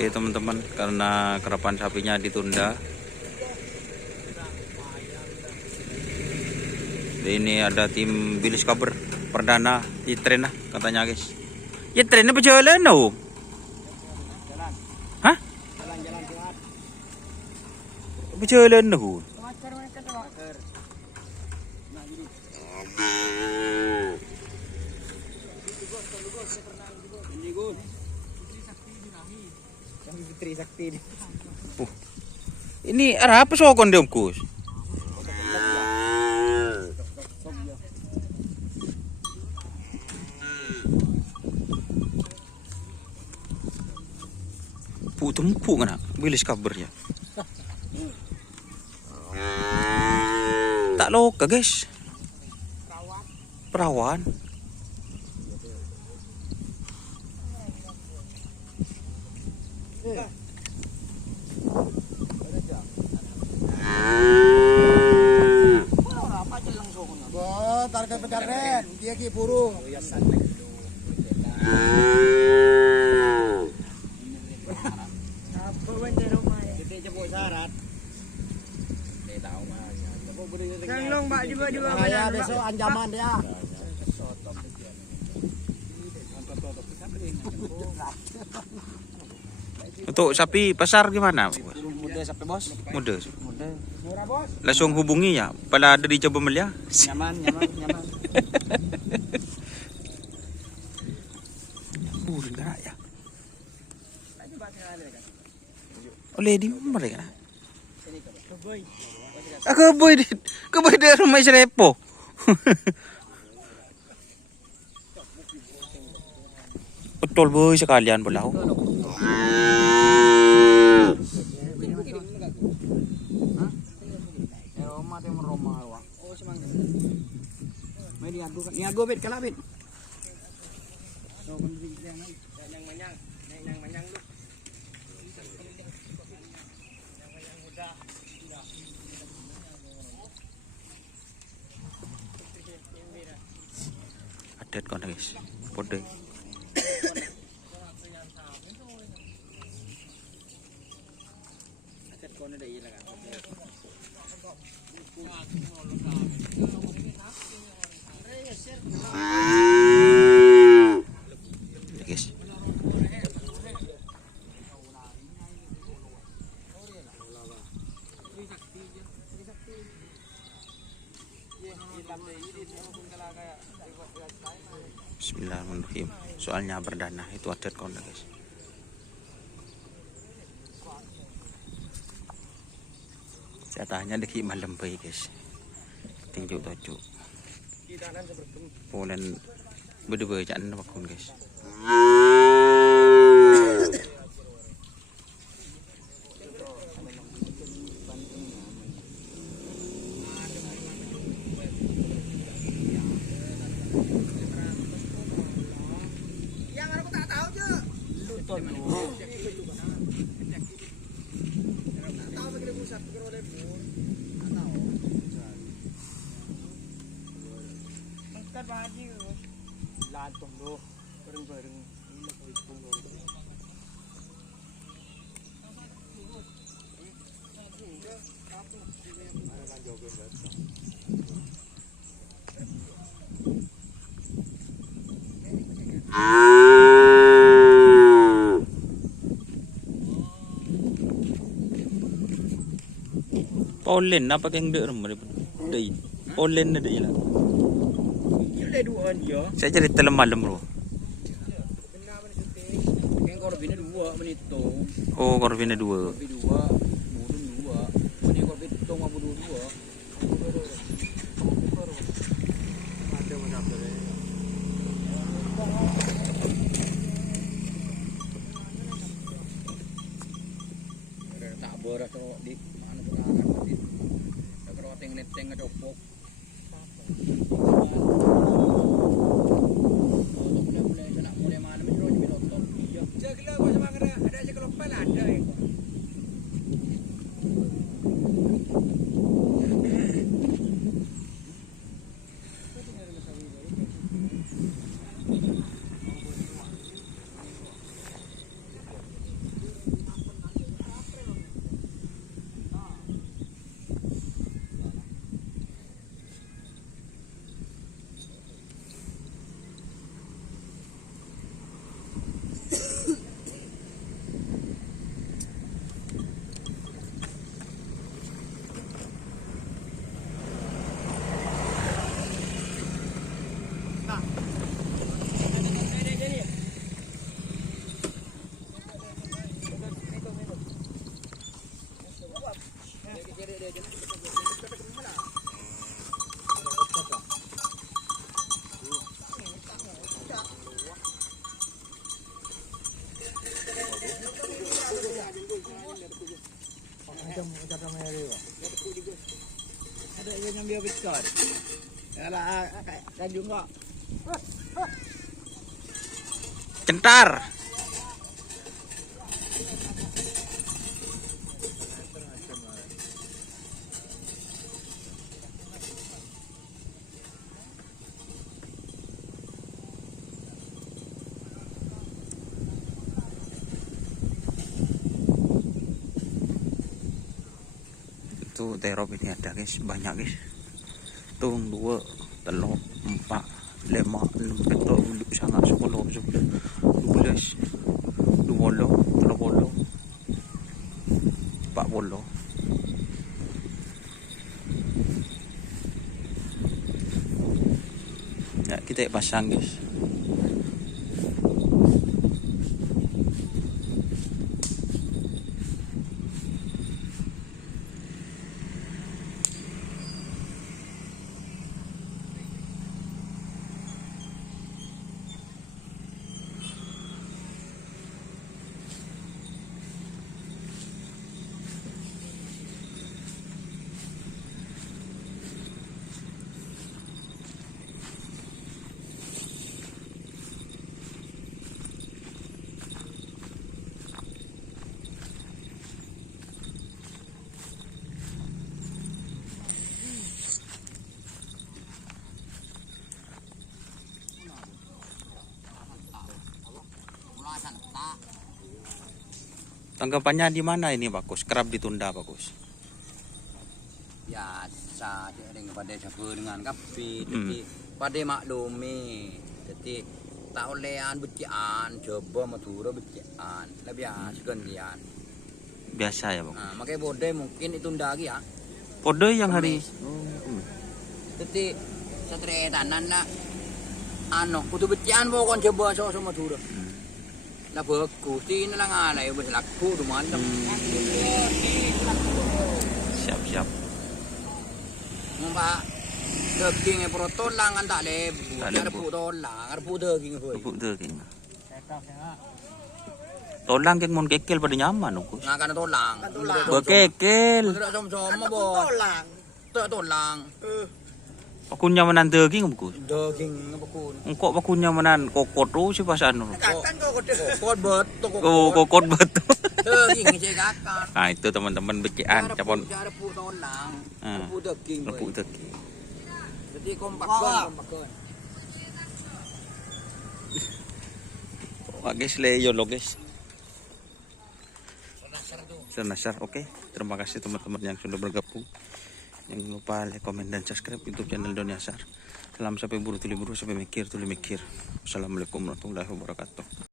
Oke teman-teman, karena kerapan sapinya ditunda. Ini ada tim Bilis Kaber perdana di tren lah katanya guys. Ya trennya berjalan no. Hah? Berjalan no. Putri Sakti. Ini arah apa sokon dia Gus? Tempuk kan Bilis Kaber ya. Tak loka guys. Perawan. Target pencarian, dia ki burung. Bahaya besok ancaman dia. Untuk sapi pasar gimana? Muda sapi bos. Muda. Murah bos. Langsung hubungi ya. Pada ada di Coba Melia. Nyaman. Burung gerak ya. Oleh di mereka. Keboy di rumah Isrepo. Betul boy sekalian belau. Niago bet kala bet. Adet kon guys. Pode. Guys. Bismillahirrahmanirrahim. Soalnya berdana itu adat kon guys. Saya tanya deki malam bayi guys. Tingjuk tojuk. Polen berdua jangan bakun guys. Yang aku tak tahu je. Luton. Tahu begini pusat pikir oleh pun. Tahu. Angkat baju. Lantung doh. Bareng-bareng. Ini kau ipung doh. Polen apa yang dek rumah deh. Polen ada ya. Ile duaan dia. Saya cerita malam bro. Yang korbinnya 2 menit tu. Oh korbannya 2. Korbin 2, burung 2. Ini korbin tu 52. Ada macam tu. Tak boleh tu di mana tu kan di. Kalau teng ada pok. Macam ramai hari pak. Ada yang biar besar. Kalau kayu enggak. Centar. Itu terop ini ada guys, banyak guys. Tuh 2, 3, 4, 5, 6, 7, 8, 9, 10, 11, 12, 13, 40. Ya, kita pasang guys. Tanggapannya di mana ini Bagus? Kerap ditunda Bagus. Biasa dengan pada campur dengan kafe. Jadi pada maklumi. Jadi tak olehan becian, coba Madura becian. Lebih segantian. Biasa ya Bagus. Nah, makanya bodai mungkin ditunda lagi ya. Podoi yang hari. Jadi satria tanan nak. Kudu becian pokoknya coba sama Madura. Là bagus sih ini lah ngalai wis laku mantap. Siap-siap. Ngomong daging proton lang ang lebu. Rebu tolang, rebu daging boy. Bubuk daging. Tolang yang mon kekel pada nyaman Bagus. Nga kana tolang. Bekekel. Tidak sama-sama boy. Tolang. Tolang. Aku nyamanan daging Bagus. Daging ngapakun. Engkau aku nyamanan kokot tuh sih pas anu. Kokot betul. Kokot betul. Daging cek kakak. Nah itu teman-teman becian capon. Rebu tolang. Rebu daging. Lepuk daging. Jadi kompak. Wah guys, leyo lo guys. Senasar, oke. Terima kasih teman-teman yang sudah bergabung. Jangan lupa like, komen, dan subscribe YouTube channel Doniasar. Salam sampai buru tuli buru, sampai mikir tuli mikir. Assalamualaikum warahmatullahi wabarakatuh.